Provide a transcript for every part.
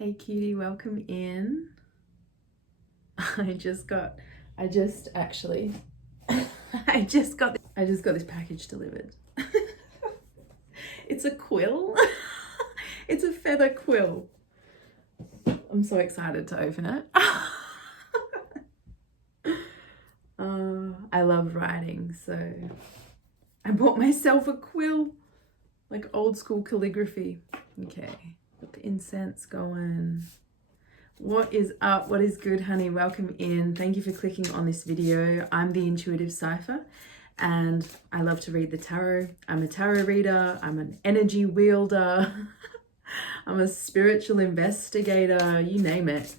Hey cutie, welcome in. I just got this package delivered. It's a quill. It's a feather quill. I'm so excited to open it. I love writing, so I bought myself a quill, like old school calligraphy. Okay, got the incense going. What is up? What is good, honey? Welcome in. Thank you for clicking on this video. I'm the Intuitive Cipher and I love to read the tarot. I'm a tarot reader. I'm an energy wielder. I'm a spiritual investigator, you name it.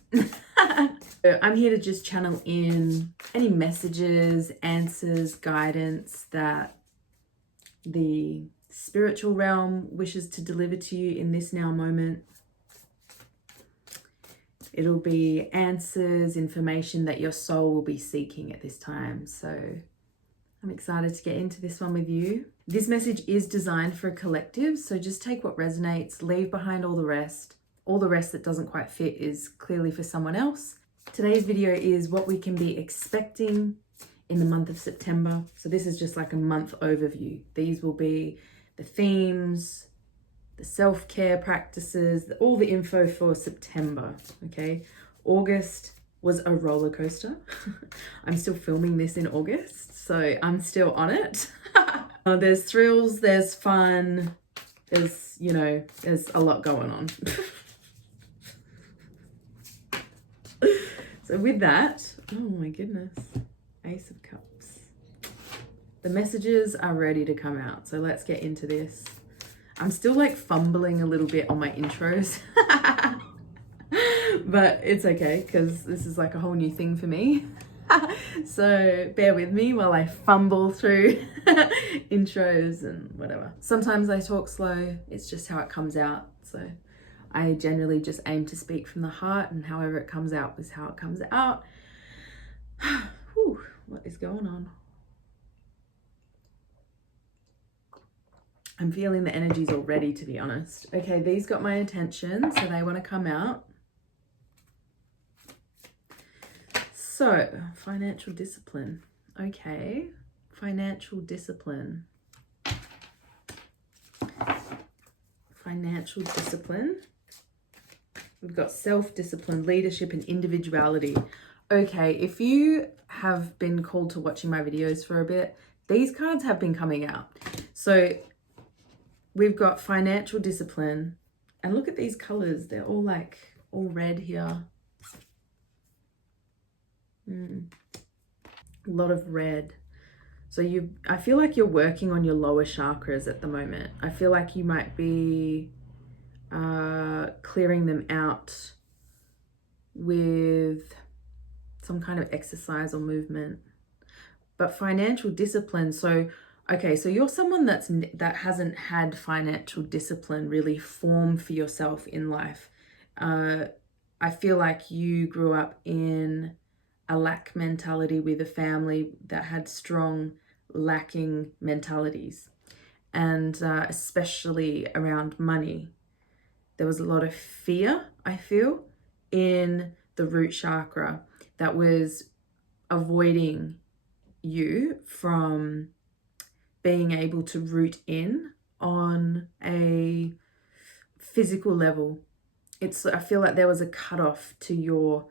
So I'm here to just channel in any messages, answers, guidance that the spiritual realm wishes to deliver to you in this now moment. It'll be answers, information that your soul will be seeking at this time. So I'm excited to get into this one with you. This message is designed for a collective, so just take what resonates, leave behind all the rest. All the rest that doesn't quite fit is clearly for someone else. Today's video is what we can be expecting in the month of September. So this is just like a month overview. These will be the themes, the self-care practices, all the info for September, okay? August was a roller coaster. I'm still filming this in August, so I'm still on it. There's thrills, there's fun, there's a lot going on. So with that, oh my goodness, Ace of Cups. The messages are ready to come out, so let's get into this. I'm still like fumbling a little bit on my intros, but it's okay because this is like a whole new thing for me. So bear with me while I fumble through intros and whatever. Sometimes I talk slow, it's just how it comes out. So I generally just aim to speak from the heart, and however it comes out is how it comes out. Whew, what is going on? I'm feeling the energies already, to be honest. Okay, these got my attention, so they want to come out. So, financial discipline. Okay, financial discipline. Financial discipline. We've got self-discipline, leadership, and individuality. Okay, if you have been called to watching my videos for a bit, these cards have been coming out. So we've got financial discipline, and look at these colors. They're all red here. A lot of red. So I feel like you're working on your lower chakras at the moment. I feel like you might be clearing them out with some kind of exercise or movement. But financial discipline, so okay, so you're someone that hasn't had financial discipline really form for yourself in life. I feel like you grew up in a lack mentality with a family that had strong lacking mentalities, and especially around money. There was a lot of fear, I feel, in the root chakra that was avoiding you from being able to root in on a physical level. I feel like there was a cutoff to your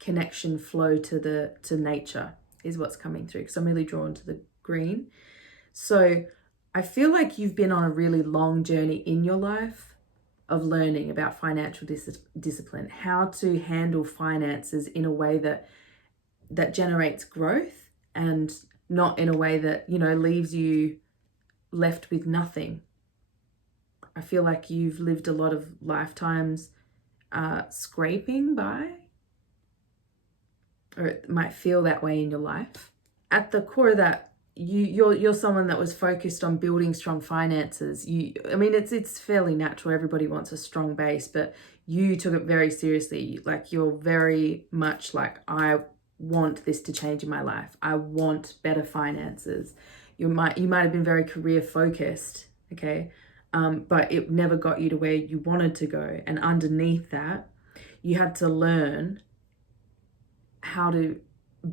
connection flow to nature is what's coming through, because I'm really drawn to the green. So I feel like you've been on a really long journey in your life of learning about financial discipline, how to handle finances in a way that generates growth and not in a way that, leaves you left with nothing. I feel like you've lived a lot of lifetimes scraping by, or it might feel that way in your life. At the core of that, you're someone that was focused on building strong finances. It's fairly natural. Everybody wants a strong base, but you took it very seriously. Like, you're very much like, I want this to change in my life. I want better finances. You might have been very career focused, okay? but it never got you to where you wanted to go. And underneath that, you had to learn how to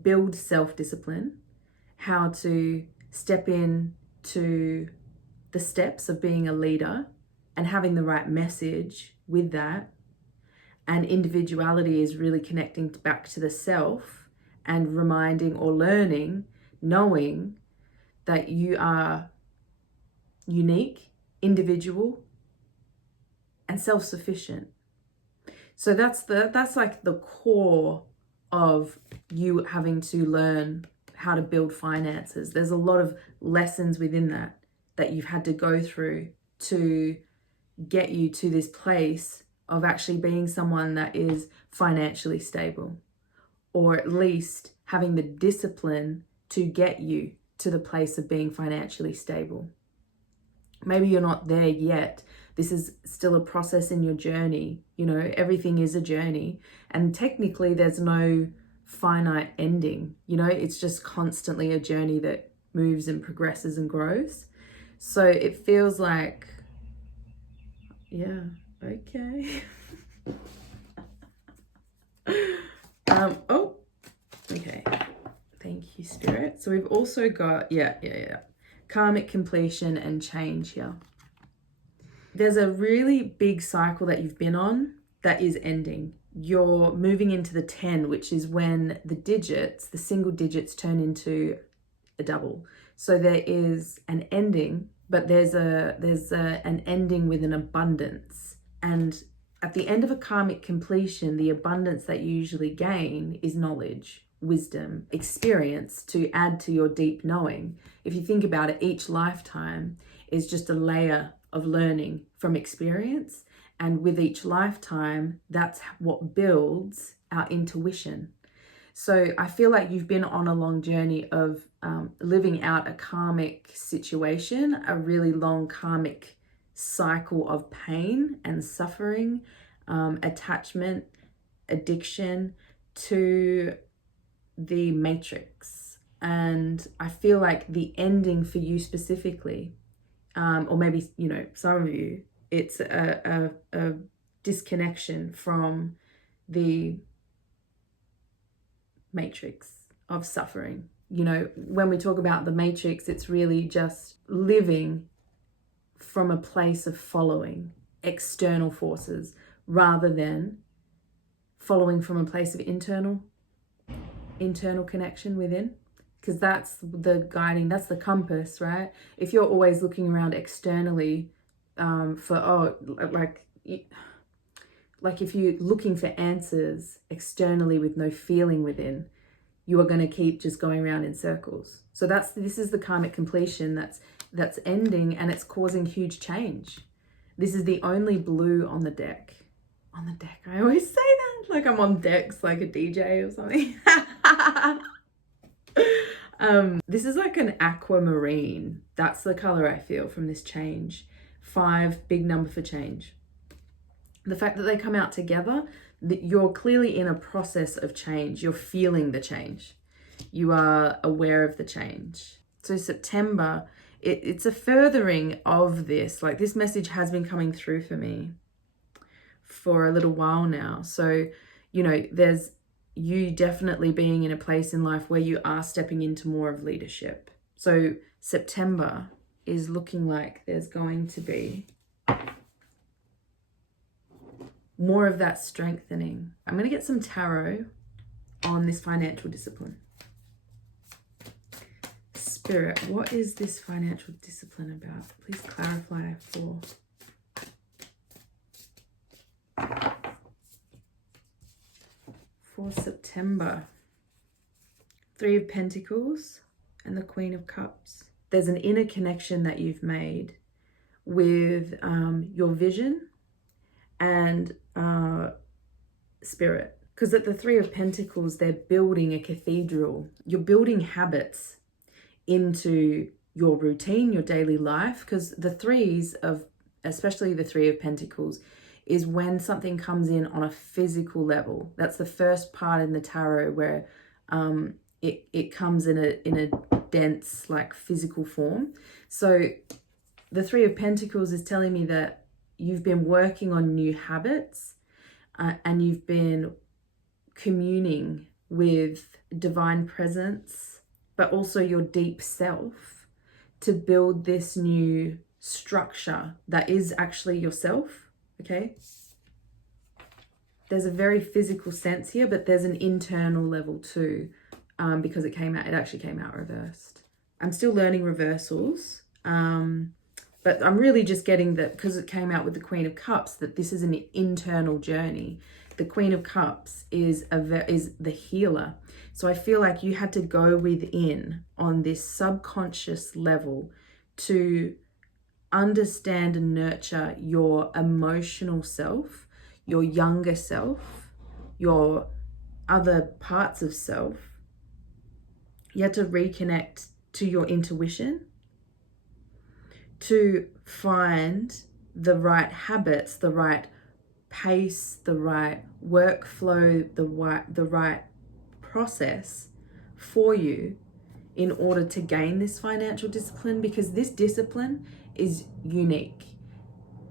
build self-discipline, how to step in to the steps of being a leader and having the right message with that. And individuality is really connecting back to the self and reminding or learning, knowing that you are unique, individual, and self-sufficient. So that's like the core of you having to learn how to build finances. There's a lot of lessons within that you've had to go through to get you to this place of actually being someone that is financially stable, or at least having the discipline to get you to the place of being financially stable. Maybe you're not there yet. This is still a process in your journey. You know, everything is a journey, and technically there's no finite ending. You know, it's just constantly a journey that moves and progresses and grows. So it feels like, yeah, okay. Oh, okay. Thank you, Spirit. So we've also got, karmic completion and change here. There's a really big cycle that you've been on that is ending. You're moving into the 10, which is when the single digits turn into a double. So there is an ending, but there's an ending with an abundance. And at the end of a karmic completion, the abundance that you usually gain is knowledge, wisdom, experience to add to your deep knowing. If you think about it, each lifetime is just a layer of learning from experience. And with each lifetime, that's what builds our intuition. So I feel like you've been on a long journey of living out a karmic situation, a really long karmic cycle of pain and suffering, attachment, addiction to the matrix. And I feel like the ending for you specifically, or maybe, you know, some of you, it's a disconnection from the matrix of suffering. You know, when we talk about the matrix, it's really just living from a place of following external forces rather than following from a place of internal connection within, because that's the guiding, that's the compass, right? If you're always looking around externally like if you're looking for answers externally with no feeling within, you are going to keep just going around in circles. So this is the karmic completion that's ending, and it's causing huge change. This is the only blue on the deck. On the deck, I always say that like I'm on decks like a DJ or something. This is like an aquamarine. That's the color I feel from this change. 5, big number for change. The fact that they come out together, that you're clearly in a process of change. You're feeling the change. You are aware of the change. So September, it's a furthering of this. Like, this message has been coming through for me for a little while now. So, you know, there's you definitely being in a place in life where you are stepping into more of leadership. So September is looking like there's going to be more of that strengthening. I'm going to get some tarot on this financial discipline. Spirit, what is this financial discipline about? Please clarify for September. 3 of Pentacles and the Queen of Cups. There's an inner connection that you've made with your vision and spirit. Because at the 3 of Pentacles, they're building a cathedral. You're building habits into your routine, your daily life. Because the 3s of, especially the 3 of Pentacles, is when something comes in on a physical level. That's the first part in the tarot where it comes in a dense, like, physical form. So the Three of Pentacles is telling me that you've been working on new habits, and you've been communing with divine presence, but also your deep self, to build this new structure that is actually yourself. Okay, there's a very physical sense here, but there's an internal level too, because it actually came out reversed. I'm still learning reversals, but I'm really just getting that, because it came out with the Queen of Cups, that this is an internal journey. The Queen of Cups is the healer. So I feel like you had to go within on this subconscious level to understand and nurture your emotional self, your younger self, your other parts of self. You had to reconnect to your intuition, to find the right habits, the right pace, the right workflow, the right process for you in order to gain this financial discipline, because this discipline is unique.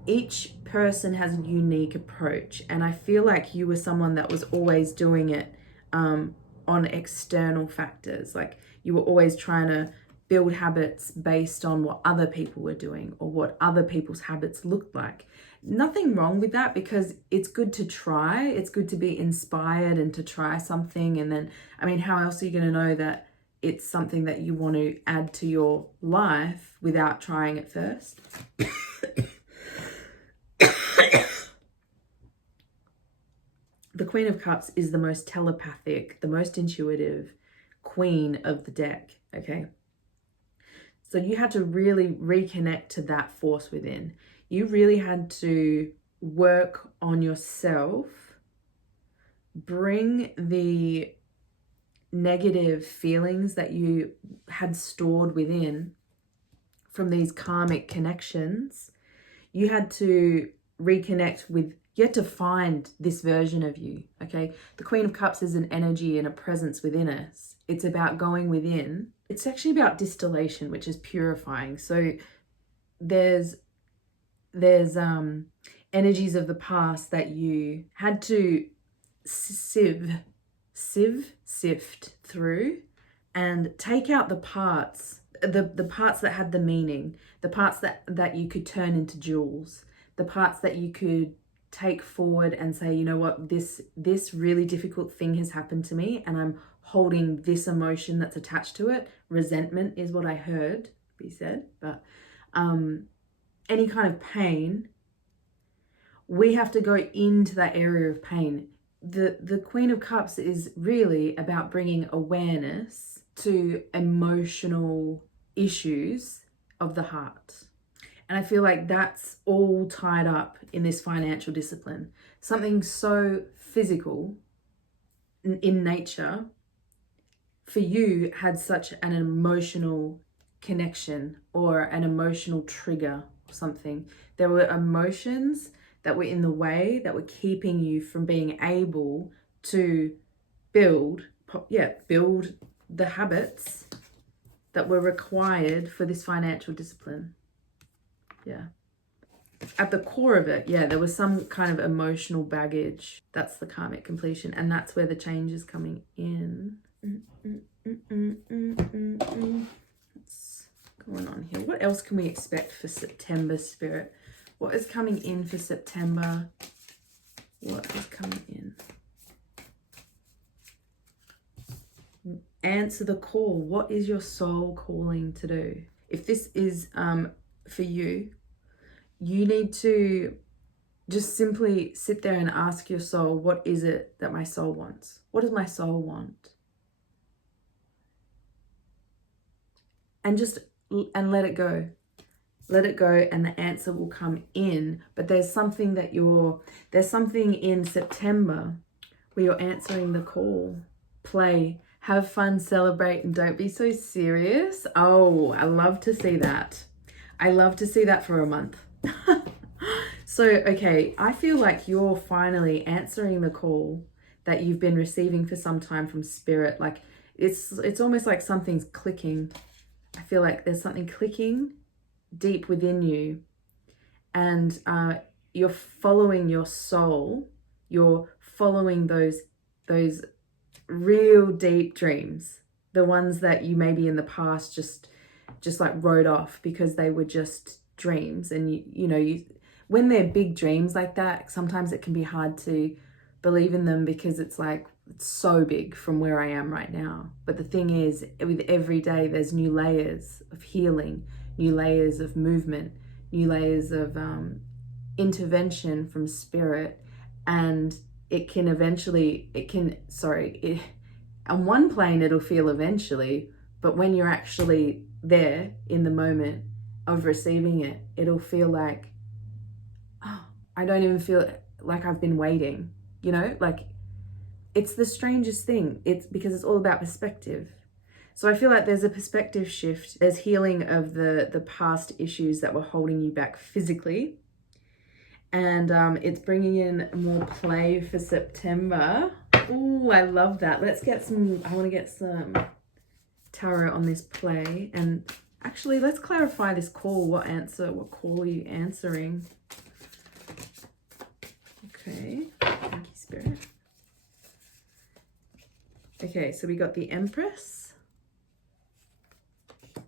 Each person has a unique approach, and I feel like you were someone that was always doing it on external factors. Like you were always trying to build habits based on what other people were doing or what other people's habits looked like. Nothing wrong with that, because it's good to try. It's good to be inspired and to try something. And then, I mean, how else are you going to know that it's something that you want to add to your life without trying it first? The Queen of Cups is the most telepathic, the most intuitive queen of the deck, okay? So you had to really reconnect to that force within. You really had to work on yourself, bring the negative feelings that you had stored within from these karmic connections. You had to reconnect with, you had to find this version of you, okay? The Queen of Cups is an energy and a presence within us. It's about going within. It's actually about distillation, which is purifying. So there's energies of the past that you had to sift through and take out the parts, the parts that had the meaning, the parts that you could turn into jewels, the parts that you could take forward and say, you know what, this really difficult thing has happened to me, and I'm holding this emotion that's attached to it. Resentment is what I heard be said, but any kind of pain, we have to go into that area of pain. The Queen of Cups is really about bringing awareness to emotional issues of the heart. And I feel like that's all tied up in this financial discipline. Something so physical in nature for you had such an emotional connection or an emotional trigger or something. There were emotions that were in the way, that were keeping you from being able to build the habits that were required for this financial discipline. Yeah. At the core of it, yeah, there was some kind of emotional baggage. That's the karmic completion, and that's where the change is coming in. What's going on here? What else can we expect for September, Spirit? What is coming in for September? What is coming in? Answer the call. What is your soul calling to do? If this is for you, you need to just simply sit there and ask your soul, what is it that my soul wants? What does my soul want? And let it go. Let it go, and the answer will come in. But there's something in September where you're answering the call. Play, have fun, celebrate, and don't be so serious. Oh, I love to see that. I love to see that for a month. So, okay, I feel like you're finally answering the call that you've been receiving for some time from Spirit. Like it's almost like something's clicking. I feel like there's something clicking deep within you, and you're following your soul. You're following those real deep dreams, the ones that you maybe in the past just like wrote off because they were just dreams. And you when they're big dreams like that, sometimes it can be hard to believe in them because it's like, it's so big from where I am right now. But the thing is, with every day there's new layers of healing, new layers of movement, new layers of intervention from spirit. And on one plane it'll feel eventually, but when you're actually there in the moment of receiving it, it'll feel like, oh, I don't even feel like I've been waiting, like it's the strangest thing. It's because it's all about perspective. So I feel like there's a perspective shift. There's healing of the past issues that were holding you back physically. And it's bringing in more play for September. Oh, I love that. I want to get some tarot on this play. And actually, let's clarify this call. What call are you answering? Okay, thank you, Spirit. Okay, so we got the Empress,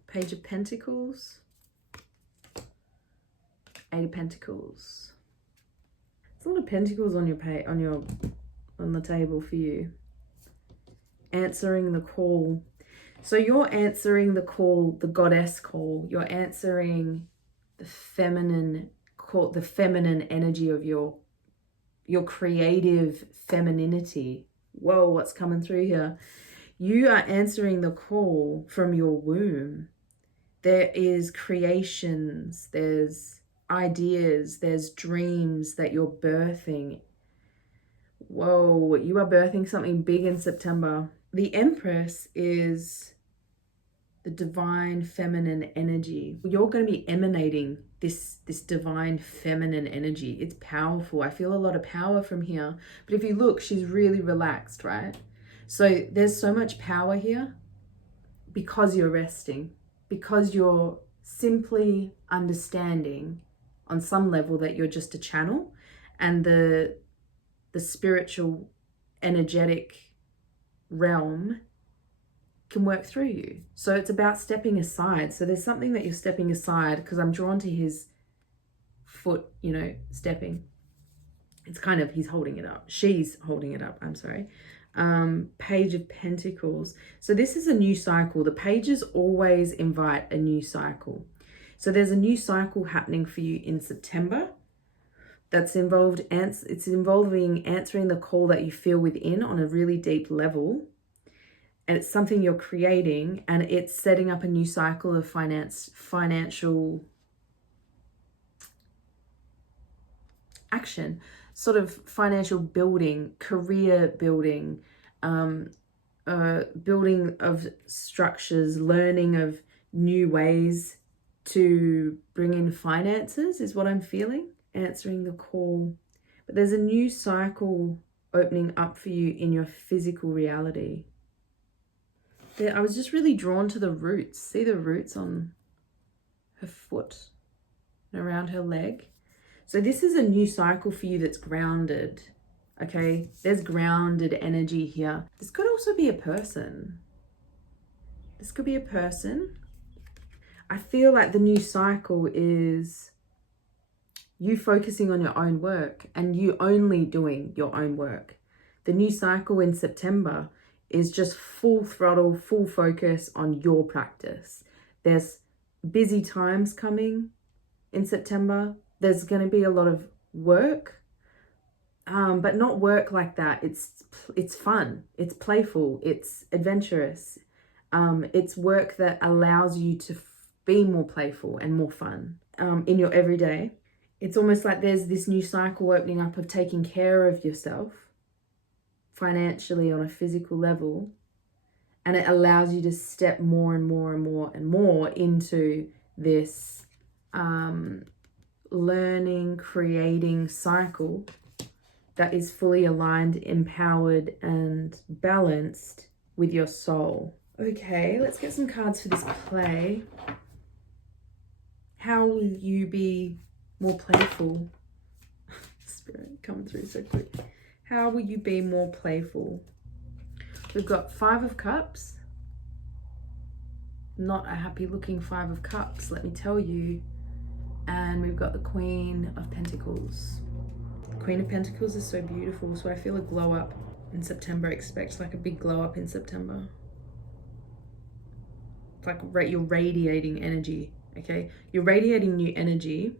Page of Pentacles, Eight of Pentacles. There's a lot of pentacles on the table for you. Answering the call. So you're answering the call, the goddess call. You're answering the feminine call, the feminine energy of your creative femininity. Whoa, what's coming through here? You are answering the call from your womb. There is creations, there's ideas, there's dreams that you're birthing. Whoa, you are birthing something big in September. The Empress is the divine feminine energy. You're going to be emanating this divine feminine energy. It's powerful. I feel a lot of power from here. But if you look, she's really relaxed, right? So there's so much power here because you're resting, because you're simply understanding on some level that you're just a channel, and the spiritual energetic realm can work through you. So it's about stepping aside. So there's something that you're stepping aside, because I'm drawn to his foot, stepping. It's kind of, he's holding it up. She's holding it up, I'm sorry. Page of Pentacles. So this is a new cycle. The pages always invite a new cycle. So there's a new cycle happening for you in September that's involving answering the call that you feel within on a really deep level. And it's something you're creating, and it's setting up a new cycle of financial action, sort of financial building, career building, building of structures, learning of new ways to bring in finances is what I'm feeling, answering the call. But there's a new cycle opening up for you in your physical reality. I was just really drawn to the roots. See the roots on her foot and around her leg? So this is a new cycle for you that's grounded, okay? There's grounded energy here. This could also be a person. This could be a person. I feel like the new cycle is you focusing on your own work and you only doing your own work. The new cycle in September is just full throttle, full focus on your practice. There's busy times coming in September. There's going to be a lot of work, but not work like that. It's fun, it's playful, it's adventurous. It's work that allows you to be more playful and more fun in your everyday. It's almost like there's this new cycle opening up of taking care of yourself financially on a physical level, and it allows you to step more and more and more and more into this learning, creating cycle that is fully aligned, empowered, and balanced with your soul. Okay, let's get some cards for this play. How will you be more playful? Spirit coming through so quick. How will you be more playful? We've got 5 of Cups. Not a happy looking 5 of Cups, let me tell you. And we've got the Queen of Pentacles. The Queen of Pentacles is so beautiful, so I feel a glow up in September. Expect like a big glow up in September. It's like you're radiating energy, okay? You're radiating new energy.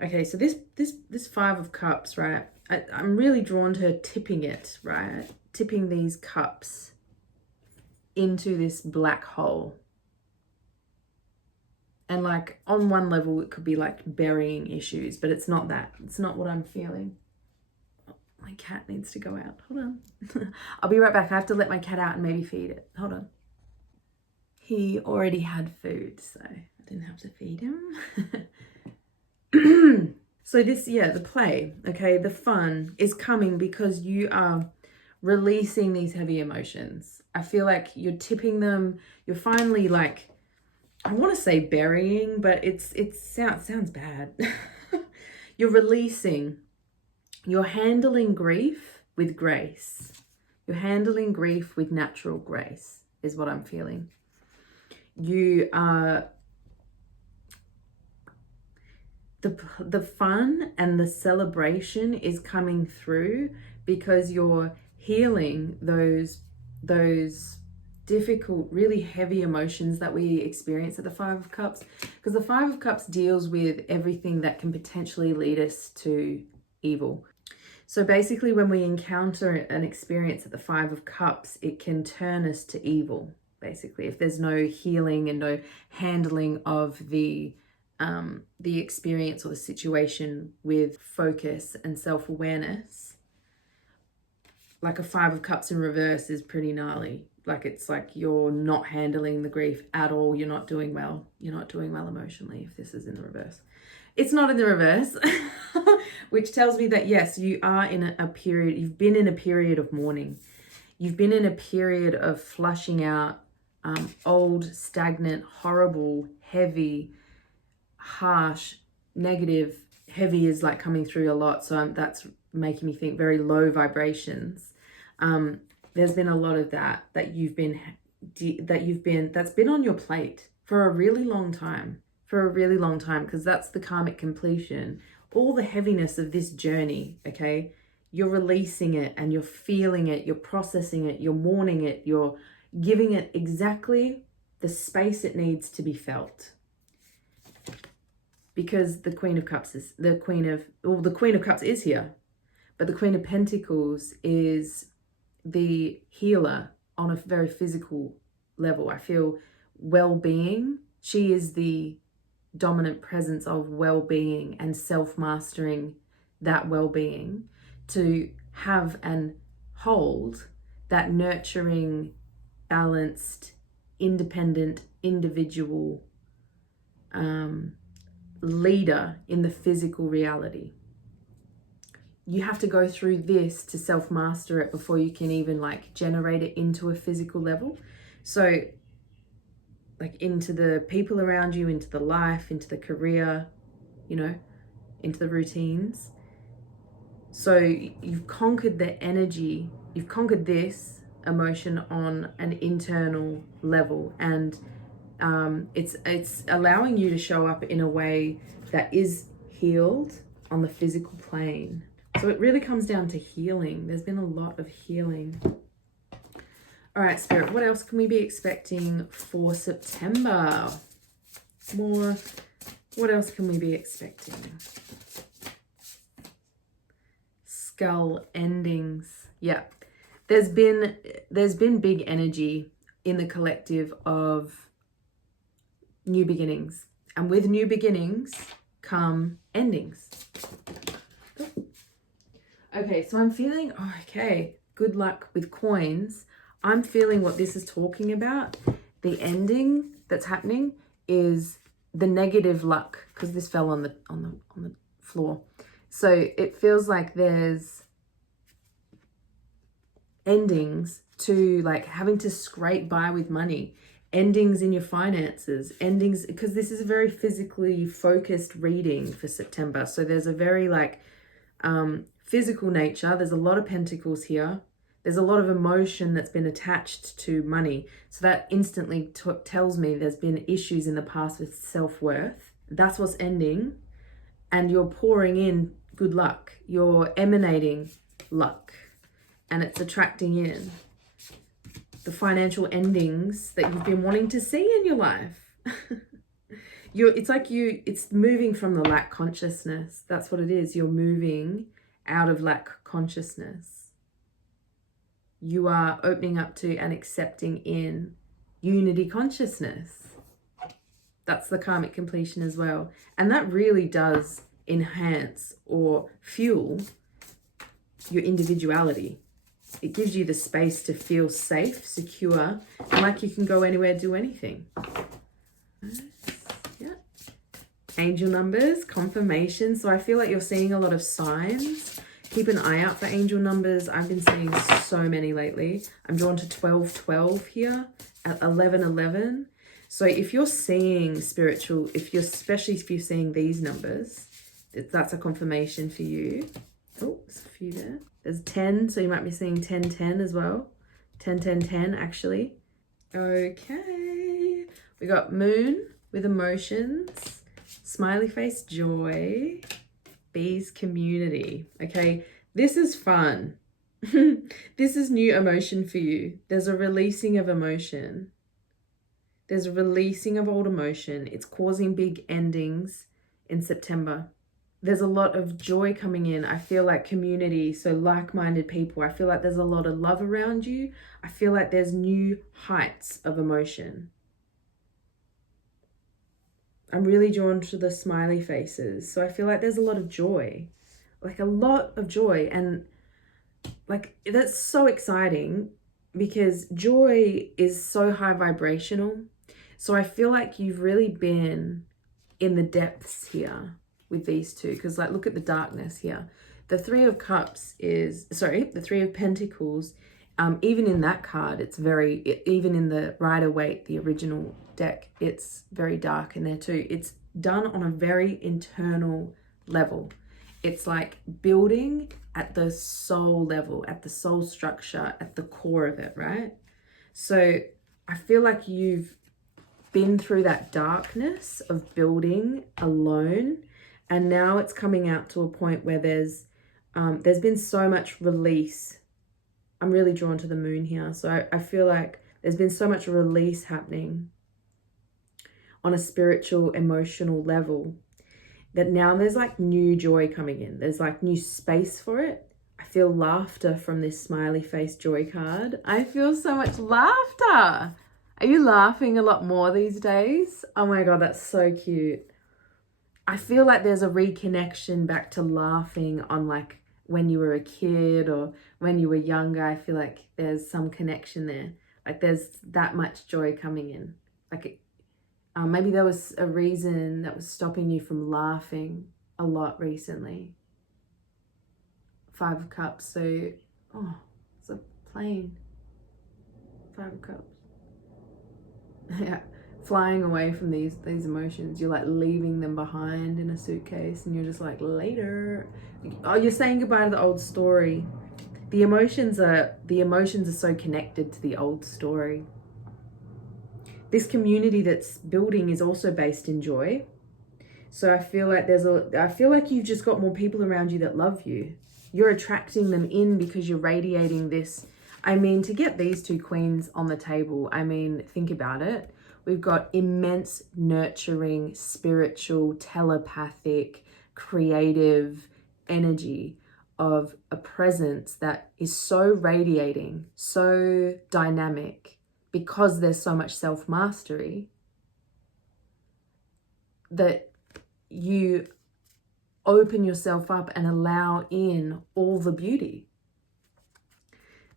Okay, so this 5 of Cups, right? I'm really drawn to tipping it, right? Tipping these cups into this black hole. And like on one level, it could be like burying issues, but it's not that. It's not what I'm feeling. Oh, my cat needs to go out. Hold on. I'll be right back. I have to let my cat out and maybe feed it. Hold on. He already had food, so I didn't have to feed him. So this, the play, okay, the fun is coming because you are releasing these heavy emotions. I feel like you're tipping them. You're finally like, I want to say burying, but it sounds bad. You're releasing. You're handling grief with grace. You're handling grief with natural grace is what I'm feeling. You are the fun and the celebration is coming through because you're healing those difficult, really heavy emotions that we experience at the 5 of Cups, because the 5 of Cups deals with everything that can potentially lead us to evil. So basically when we encounter an experience at the 5 of Cups, it can turn us to evil, basically, if there's no healing and no handling of the experience or the situation with focus and self-awareness. Like a 5 of Cups in reverse is pretty gnarly. Like it's like you're not handling the grief at all. You're not doing well. You're not doing well emotionally if this is in the reverse. It's not in the reverse, which tells me that yes, you are in a period, you've been in a period of mourning. You've been in a period of flushing out old, stagnant, horrible, heavy, harsh, negative. Heavy is like coming through a lot, so that's making me think very low vibrations. There's been a lot of that's been on your plate for a really long time, because that's the karmic completion. All the heaviness of this journey, okay, you're releasing it and you're feeling it, you're processing it, you're mourning it, you're giving it exactly the space it needs to be felt. Because the Queen of Cups is the Queen of Cups is here, but the Queen of Pentacles is the healer on a very physical level. I feel well-being. She is the dominant presence of well-being and self-mastering that well-being to have and hold that nurturing, balanced, independent, individual leader in the physical reality. You have to go through this to self-master it before you can even like generate it into a physical level. So like into the people around you, into the life, into the career, you know, into the routines. So you've conquered the energy, you've conquered this emotion on an internal level, and it's allowing you to show up in a way that is healed on the physical plane. So it really comes down to healing. There's been a lot of healing. All right, Spirit, what else can we be expecting for September? What else can we be expecting? Skull endings. Yeah. There's been big energy in the collective of new beginnings. And with new beginnings come endings. Okay, so I'm feeling, okay, good luck with coins. I'm feeling what this is talking about. The ending that's happening is the negative luck, because this fell on the floor. So it feels like there's endings to like having to scrape by with money. endings in your finances, endings, because this is a very physically focused reading for September. So there's a very like physical nature. There's a lot of pentacles here. There's a lot of emotion that's been attached to money. So that instantly tells me there's been issues in the past with self-worth. That's what's ending. And you're pouring in good luck. You're emanating luck. And it's attracting in the financial endings that you've been wanting to see in your life. It's moving from the lack consciousness. That's what it is. You're moving out of lack consciousness. You are opening up to and accepting in unity consciousness. That's the karmic completion as well. And that really does enhance or fuel your individuality. It gives you the space to feel safe, secure, and like you can go anywhere, do anything. Yeah. Angel numbers, confirmation. So I feel like you're seeing a lot of signs. Keep an eye out for angel numbers. I've been seeing so many lately. I'm drawn to 1212 here, at 1111. So if you're seeing spiritual, especially if you're seeing these numbers, that's a confirmation for you. Oh, there's a few there. There's 10, so you might be seeing 1010 as well. 101010 actually. Okay. We got moon with emotions, smiley face joy, bees community. Okay, this is fun. This is new emotion for you. There's a releasing of emotion. There's a releasing of old emotion. It's causing big endings in September. There's a lot of joy coming in. I feel like community, so like-minded people. I feel like there's a lot of love around you. I feel like there's new heights of emotion. I'm really drawn to the smiley faces. So I feel like there's a lot of joy, like a lot of joy. And like, that's so exciting because joy is so high vibrational. So I feel like you've really been in the depths here with these two, because like, look at the darkness here. The Three of Cups is, the Three of Pentacles, even in that card, it's even in the Rider-Waite, the original deck, it's very dark in there too. It's done on a very internal level. It's like building at the soul level, at the soul structure, at the core of it, right? So I feel like you've been through that darkness of building alone, and now it's coming out to a point where there's been so much release. I'm really drawn to the moon here. So I feel like there's been so much release happening on a spiritual, emotional level that now there's like new joy coming in. There's like new space for it. I feel laughter from this smiley face joy card. I feel so much laughter. Are you laughing a lot more these days? Oh my God, that's so cute. I feel like there's a reconnection back to laughing on like when you were a kid or when you were younger. I feel like there's some connection there. Like there's that much joy coming in. Like maybe there was a reason that was stopping you from laughing a lot recently. Five of Cups. So, oh, it's a plane. Five of Cups. Yeah, flying away from these emotions. You're like leaving them behind in a suitcase, and you're just like, later. Oh, you're saying goodbye to the old story. The emotions are so connected to the old story. This community that's building is also based in joy. So I feel like you've just got more people around you that love you. You're attracting them in because you're radiating this. I mean, to get these two queens on the table, I mean, think about it. We've got immense, nurturing, spiritual, telepathic, creative energy of a presence that is so radiating, so dynamic, because there's so much self-mastery that you open yourself up and allow in all the beauty.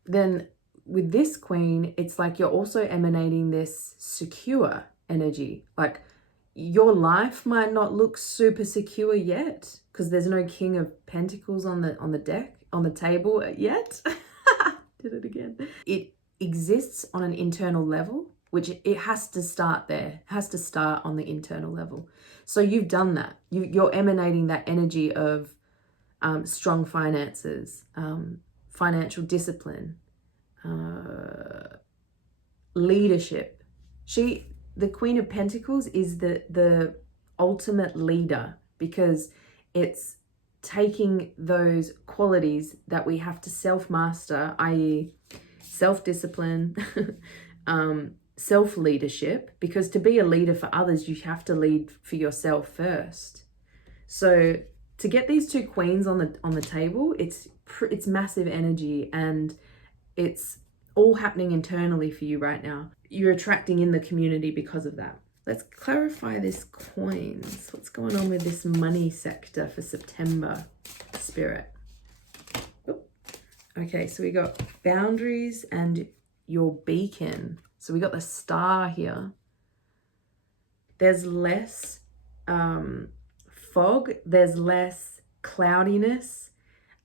Then with this queen, it's like you're also emanating this secure energy. Like your life might not look super secure yet because there's no King of Pentacles on the deck, on the table yet. Did it again. It exists on an internal level which it has to start there. It has to start on the internal level. So you've done that. You're emanating that energy of strong finances, financial discipline, leadership. The Queen of Pentacles is the ultimate leader, because it's taking those qualities that we have to self-master, i.e. self-discipline, self-leadership, because to be a leader for others, you have to lead for yourself first. So to get these two queens on the table, it's massive energy, and it's all happening internally for you right now. You're attracting in the community because of that. Let's clarify this coins. What's going on with this money sector for September, Spirit? Oop. Okay, so we got boundaries and your beacon. So we got the star here. There's less fog, there's less cloudiness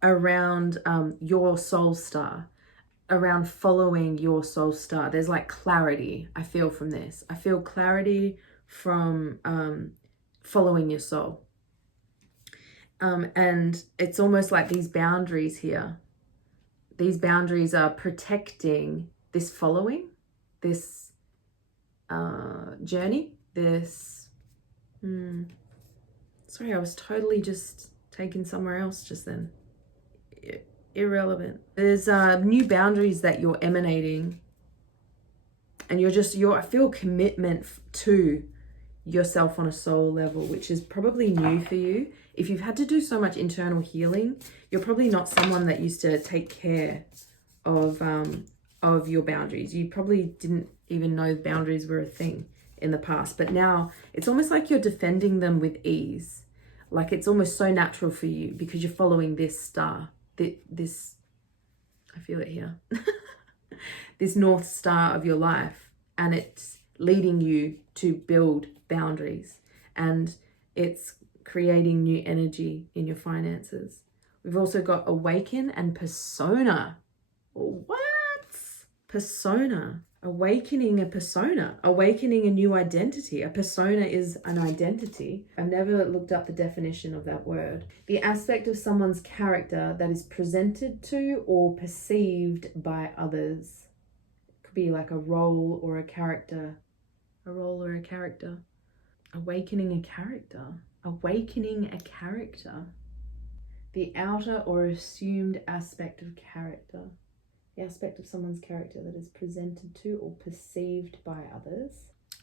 around your soul star, around following your soul star. There's like clarity, I feel from this. I feel clarity from following your soul. And it's almost like these boundaries here. These boundaries are protecting this following, this journey, this... Sorry, I was totally just taken somewhere else just then. Irrelevant. There's new boundaries that you're emanating, and I feel commitment to yourself on a soul level, which is probably new for you. If you've had to do so much internal healing, you're probably not someone that used to take care of your boundaries. You probably didn't even know boundaries were a thing in the past, but now it's almost like you're defending them with ease. Like it's almost so natural for you because you're following this star, this, I feel it here, this North Star of your life, and it's leading you to build boundaries, and it's creating new energy in your finances. We've also got awaken and persona. What? Persona. Awakening a persona. Awakening a new identity. A persona is an identity. I've never looked up the definition of that word. The aspect of someone's character that is presented to or perceived by others. It could be like a role or a character. A role or a character. Awakening a character. Awakening a character. The outer or assumed aspect of character. The aspect of someone's character that is presented to or perceived by others.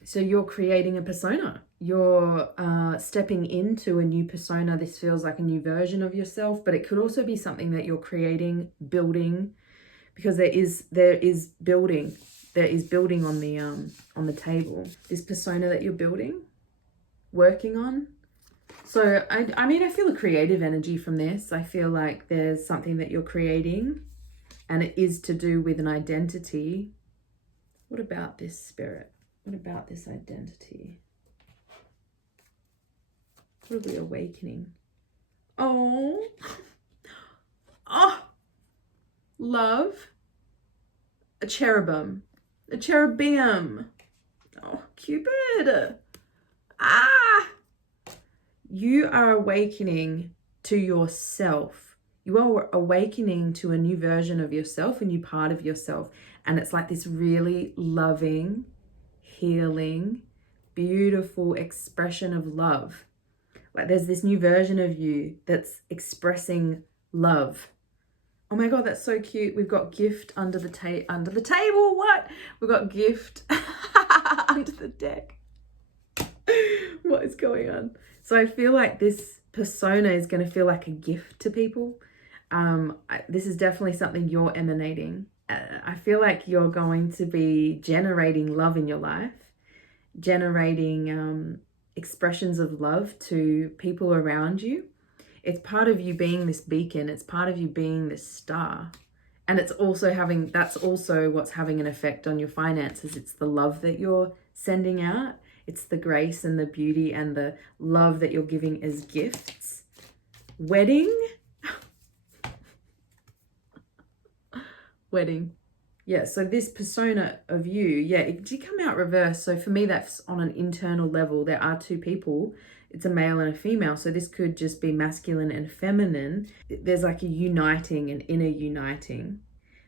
So you're creating a persona. You're stepping into a new persona. This feels like a new version of yourself, but it could also be something that you're creating, building, because there is building. There is building on the table. This persona that you're building, working on. So I mean, I feel a creative energy from this. I feel like there's something that you're creating, and it is to do with an identity. What about this, Spirit? What about this identity? What are we awakening? Oh, love. A cherubim. A cherubim. Oh, Cupid. You are awakening to yourself. You are awakening to a new version of yourself, a new part of yourself. And it's like this really loving, healing, beautiful expression of love. Like there's this new version of you that's expressing love. Oh my God, that's so cute. We've got gift under the table. What? We've got gift under the deck. What is going on? So I feel like this persona is going to feel like a gift to people. This is definitely something you're emanating. I feel like you're going to be generating love in your life, generating expressions of love to people around you. It's part of you being this beacon. It's part of you being this star. And it's also that's also what's having an effect on your finances. It's the love that you're sending out. It's the grace and the beauty and the love that you're giving as gifts. Wedding. Wedding. Yeah, so this persona of you, yeah, it did come out reverse. So for me, that's on an internal level. There are two people. It's a male and a female. So this could just be masculine and feminine. There's like a uniting, an inner uniting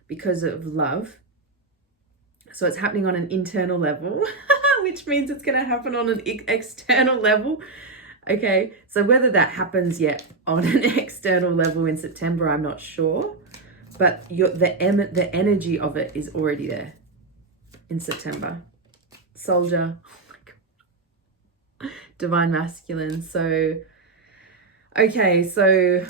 because of love. So it's happening on an internal level, which means it's going to happen on an external level. Okay, so whether that happens yet on an external level in September, I'm not sure. But the energy of it is already there in September. Soldier, oh my God. Divine masculine. So, okay, so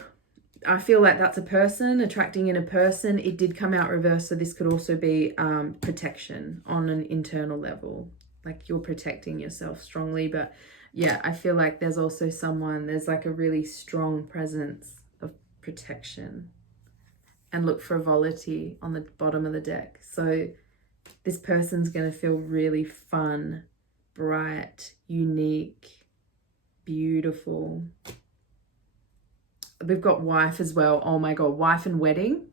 I feel like that's a person, attracting in a person. It did come out reverse, so this could also be protection on an internal level. Like you're protecting yourself strongly, but yeah, I feel like there's also someone, there's like a really strong presence of protection. And look, frivolity on the bottom of the deck. So this person's going to feel really fun, bright, unique, beautiful. We've got wife as well. Oh my God, wife and wedding.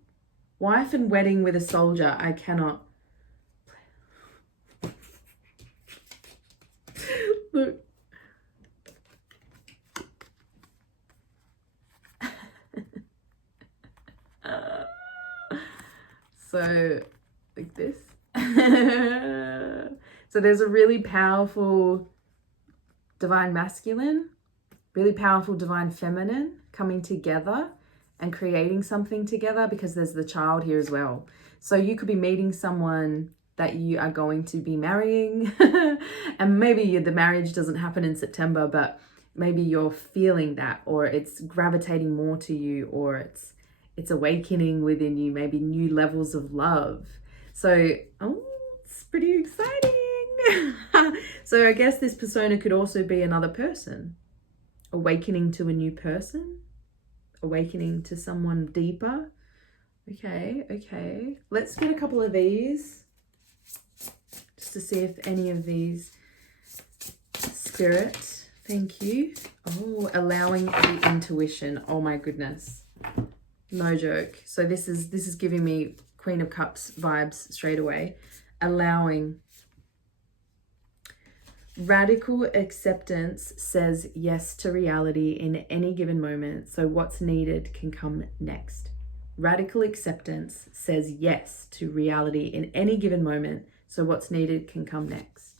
Wife and wedding with a soldier. I cannot. Look. So, like this. So there's a really powerful divine masculine, really powerful divine feminine coming together and creating something together, because there's the child here as well. So you could be meeting someone that you are going to be marrying and maybe the marriage doesn't happen in September, but maybe you're feeling that, or it's gravitating more to you, or it's awakening within you, maybe new levels of love. So, it's pretty exciting. So I guess this persona could also be another person, awakening to a new person, awakening to someone deeper. Okay. Let's get a couple of these just to see if any of these, Spirit, thank you. Oh, allowing the intuition. Oh my goodness. No joke. So this is giving me Queen of Cups vibes straight away. Allowing. Radical acceptance says yes to reality in any given moment, so what's needed can come next. Radical acceptance says yes to reality in any given moment, so what's needed can come next.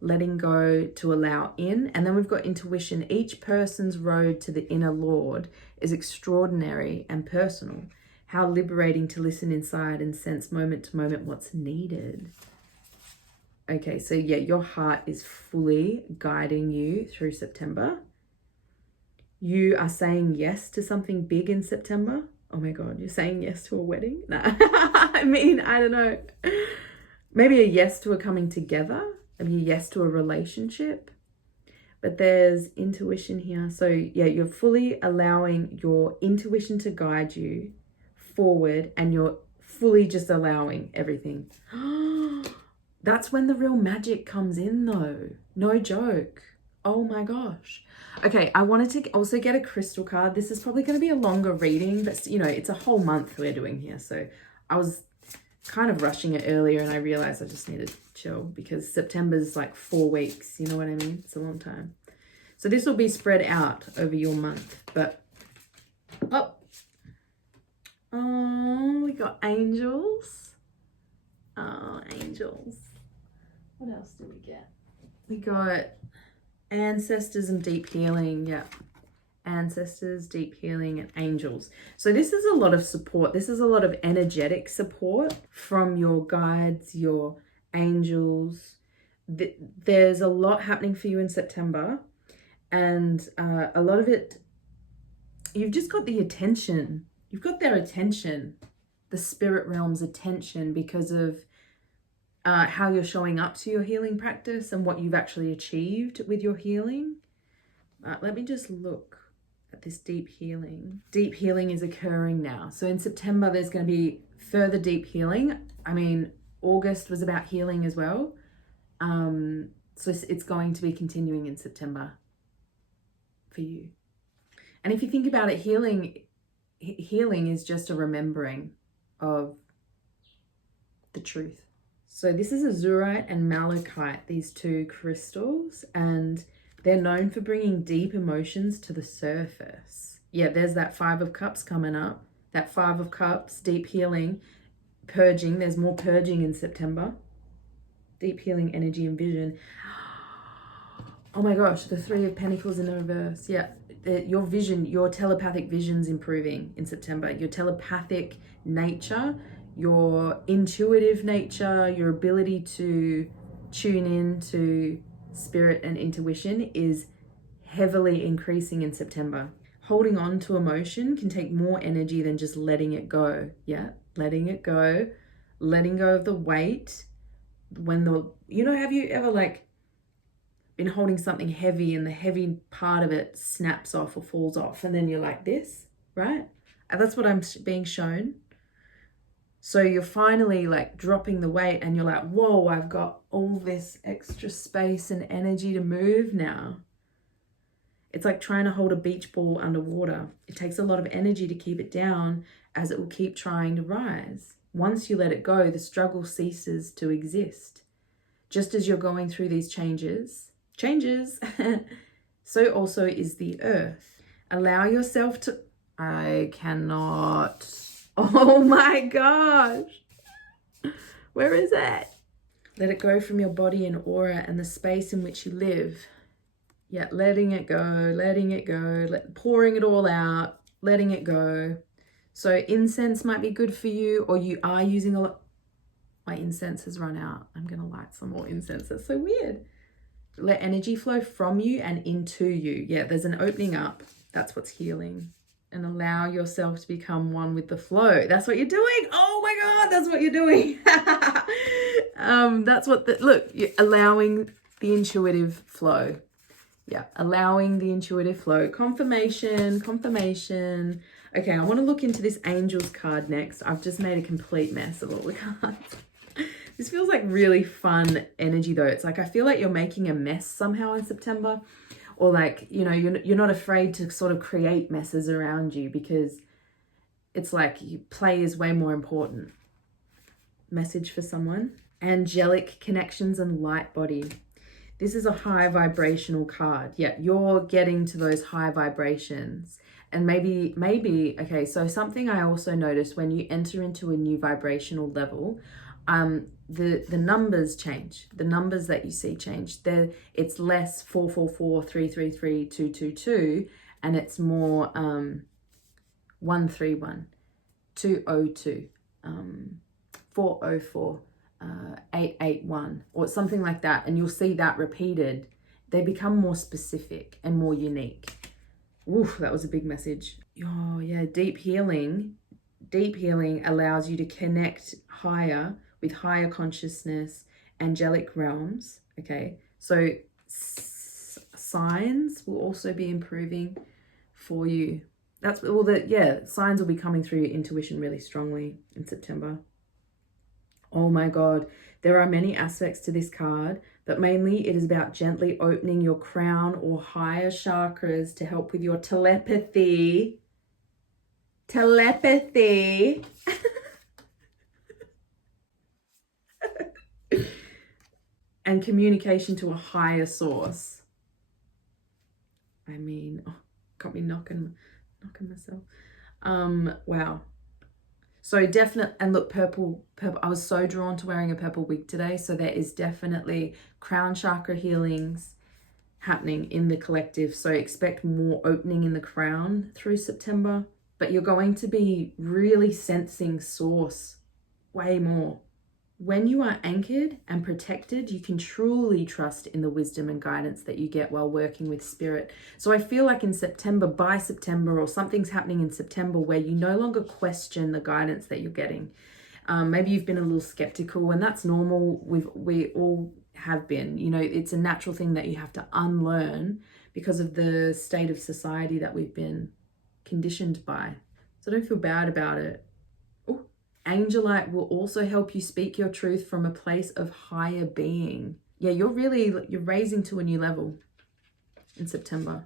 Letting go to allow in, and then we've got intuition. Each person's road to the inner Lord is extraordinary and personal. How liberating to listen inside and sense moment to moment what's needed. Okay, so yeah, your heart is fully guiding you through September. You are saying yes to something big in September. Oh my God, you're saying yes to a wedding? Nah. I mean, I don't know. Maybe a yes to a coming together. Maybe a yes to a relationship. But there's intuition here. So yeah, you're fully allowing your intuition to guide you forward, and you're fully just allowing everything. That's when the real magic comes in though. No joke. Oh my gosh. Okay, I wanted to also get a crystal card. This is probably going to be a longer reading, but you know, it's a whole month we're doing here. So I was kind of rushing it earlier and I realized I just needed to chill, because September's like 4 weeks. You know what I mean? It's a long time. So this will be spread out over your month, but oh, we got angels. Oh, angels. What else do we get? We got ancestors and deep healing. Yeah. Ancestors, deep healing, and angels. So this is a lot of support. This is a lot of energetic support from your guides, your angels. There's a lot happening for you in September. And a lot of it, you've just got the attention. You've got their attention, the spirit realm's attention, because of how you're showing up to your healing practice and what you've actually achieved with your healing. Let me just look at this deep healing. Deep healing is occurring now. So in September, there's going to be further deep healing. I mean, August was about healing as well. So it's going to be continuing in September for you. And if you think about it, healing is just a remembering of the truth. So this is azurite and malachite, these two crystals, and they're known for bringing deep emotions to the surface. Yeah, there's that 5 of Cups coming up. That 5 of Cups, deep healing, purging. There's more purging in September. Deep healing, energy and vision. Oh my gosh, the 3 of Pentacles in the reverse. Yeah, your vision, your telepathic vision's improving in September. Your telepathic nature, your intuitive nature, your ability to tune in to spirit and intuition is heavily increasing in September. Holding on to emotion can take more energy than just letting it go. Yeah, letting it go, letting go of the weight. When have you ever like been holding something heavy and the heavy part of it snaps off or falls off, and then you're like this, right? And that's what I'm being shown. So you're finally like dropping the weight and you're like, whoa, I've got all this extra space and energy to move now. It's like trying to hold a beach ball underwater. It takes a lot of energy to keep it down as it will keep trying to rise. Once you let it go, the struggle ceases to exist. Just as you're going through these changes, so also is the earth. Allow yourself to, I cannot, oh my gosh, where is it? Let it go from your body and aura and the space in which you live. Yeah, letting it go, pouring it all out, letting it go. So incense might be good for you, or you are using a lot. My incense has run out. I'm going to light some more incense. That's so weird. Let energy flow from you and into you. Yeah, there's an opening up. That's what's healing. And allow yourself to become one with the flow. That's what you're doing. Oh my God, that's what you're doing. That's what you're allowing the intuitive flow. Yeah, allowing the intuitive flow. Confirmation. Okay, I want to look into this Angels card next. I've just made a complete mess of all the cards. This feels like really fun energy though. It's like I feel like you're making a mess somehow in September, or like, you're not afraid to sort of create messes around you because it's like play is way more important. Message for someone. Angelic connections and light body. This is a high vibrational card. Yeah, you're getting to those high vibrations. And maybe, okay, so something I also noticed when you enter into a new vibrational level, the numbers change. The numbers that you see change. It's less 444, 333, 222, and it's more 131, 202, 404, 881, or something like that. And you'll see that repeated. They become more specific and more unique. Oof, that was a big message. Oh yeah, deep healing allows you to connect higher with higher consciousness, angelic realms. Okay, so signs will also be improving for you. That's all that. Yeah, signs will be coming through your intuition really strongly in September. Oh my God, there are many aspects to this card, but mainly it is about gently opening your crown or higher chakras to help with your telepathy. And communication to a higher source. I mean, got me knocking myself. Wow. So definitely, and look, purple, I was so drawn to wearing a purple wig today. So there is definitely crown chakra healings happening in the collective. So expect more opening in the crown through September, but you're going to be really sensing source way more. When you are anchored and protected, you can truly trust in the wisdom and guidance that you get while working with spirit. So I feel like in September, by September, or something's happening in September where you no longer question the guidance that you're getting. Maybe you've been a little skeptical, and that's normal. We all have been. It's a natural thing that you have to unlearn because of the state of society that we've been conditioned by. So don't feel bad about it. Angelite will also help you speak your truth from a place of higher being. Yeah, you're raising to a new level in September.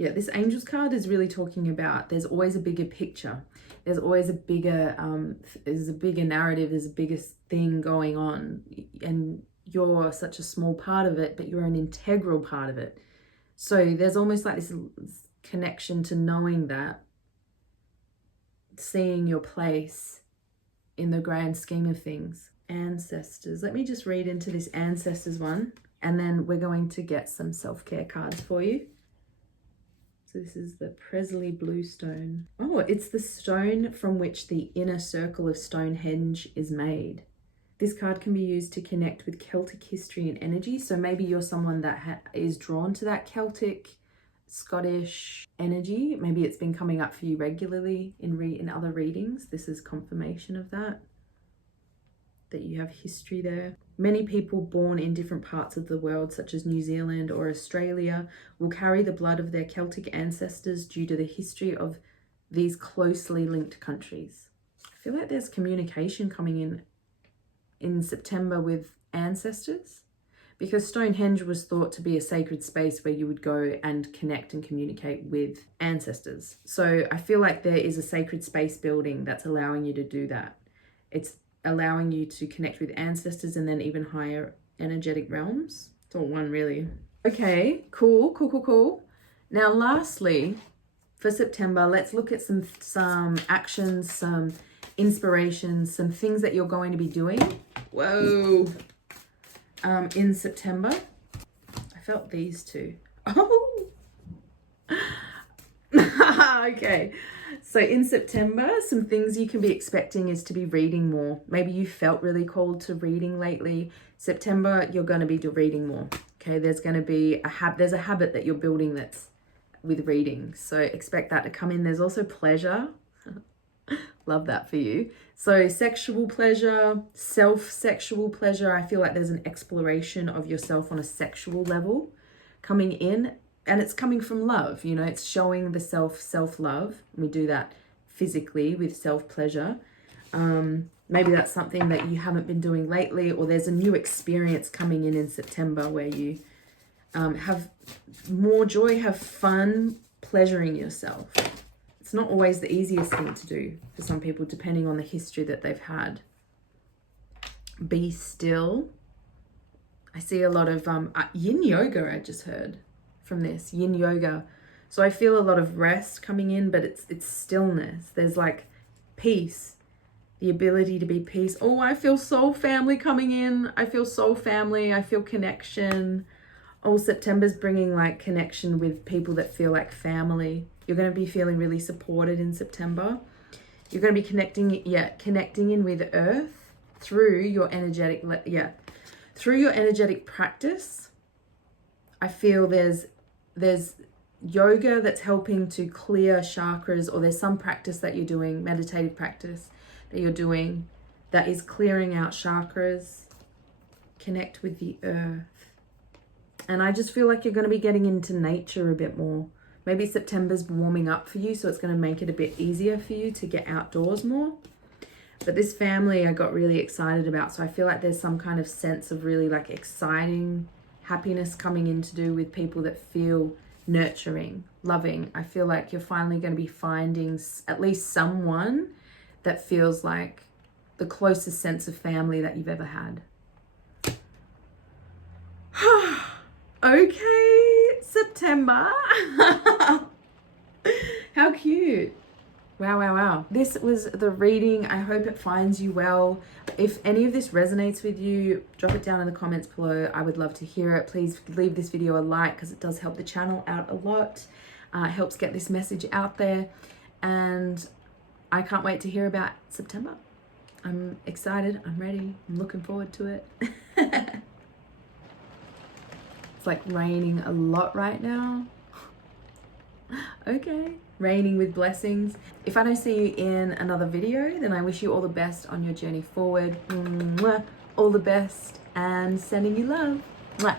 Yeah, this Angels card is really talking about there's always a bigger picture. There's always a bigger, narrative, there's a bigger thing going on. And you're such a small part of it, but you're an integral part of it. So there's almost like this connection to knowing that, seeing your place in the grand scheme of things. Ancestors. Let me just read into this ancestors one, and then we're going to get some self-care cards for you. So this is the Presley Blue Stone. Oh, it's the stone from which the inner circle of Stonehenge is made. This card can be used to connect with Celtic history and energy. So maybe you're someone that is drawn to that Celtic, Scottish energy. Maybe it's been coming up for you regularly in other readings. This is confirmation of that you have history there. Many people born in different parts of the world, such as New Zealand or Australia, will carry the blood of their Celtic ancestors due to the history of these closely linked countries. I feel like there's communication coming in September with ancestors, because Stonehenge was thought to be a sacred space where you would go and connect and communicate with ancestors. So I feel like there is a sacred space building that's allowing you to do that. It's allowing you to connect with ancestors and then even higher energetic realms. It's all one, really. Okay, cool. Now, lastly, for September, let's look at some actions, some inspirations, some things that you're going to be doing. Whoa. In September. I felt these two. Oh. Okay. So in September, some things you can be expecting is to be reading more. Maybe you felt really called to reading lately. September, you're going to be reading more. Okay, there's going to be there's a habit that you're building that's with reading. So expect that to come in. There's also pleasure. Love that for you. So sexual pleasure, self-sexual pleasure. I feel like there's an exploration of yourself on a sexual level coming in. And it's coming from love, you know, it's showing the self-love. We do that physically with self-pleasure. Maybe that's something that you haven't been doing lately, or there's a new experience coming in September where you have more joy, have fun, pleasuring yourself. It's not always the easiest thing to do for some people, depending on the history that they've had. Be still. I see a lot of yin yoga, I just heard from this, yin yoga. So I feel a lot of rest coming in, but it's stillness. There's like peace, the ability to be peace. Oh, I feel soul family coming in. I feel soul family. I feel connection. Oh, September's bringing like connection with people that feel like family. You're going to be feeling really supported in September. You're going to be connecting in with Earth through your energetic, through your energetic practice. I feel there's yoga that's helping to clear chakras, or there's some practice that you're doing, meditative practice that you're doing that is clearing out chakras. Connect with the earth. And I just feel like you're going to be getting into nature a bit more. Maybe September's warming up for you, so it's going to make it a bit easier for you to get outdoors more. But this family I got really excited about, so I feel like there's some kind of sense of really like exciting happiness coming in to do with people that feel nurturing, loving. I feel like you're finally going to be finding at least someone that feels like the closest sense of family that you've ever had. Okay, September. How cute. Wow. This was the reading. I hope it finds you well. If any of this resonates with you, drop it down in the comments below. I would love to hear it. Please leave this video a like, because it does help the channel out a lot. It helps get this message out there. And I can't wait to hear about September. I'm excited. I'm ready. I'm looking forward to it. It's like raining a lot right now. Okay, raining with blessings. If I don't see you in another video, then I wish you all the best on your journey forward. All the best, and sending you love. Mwah.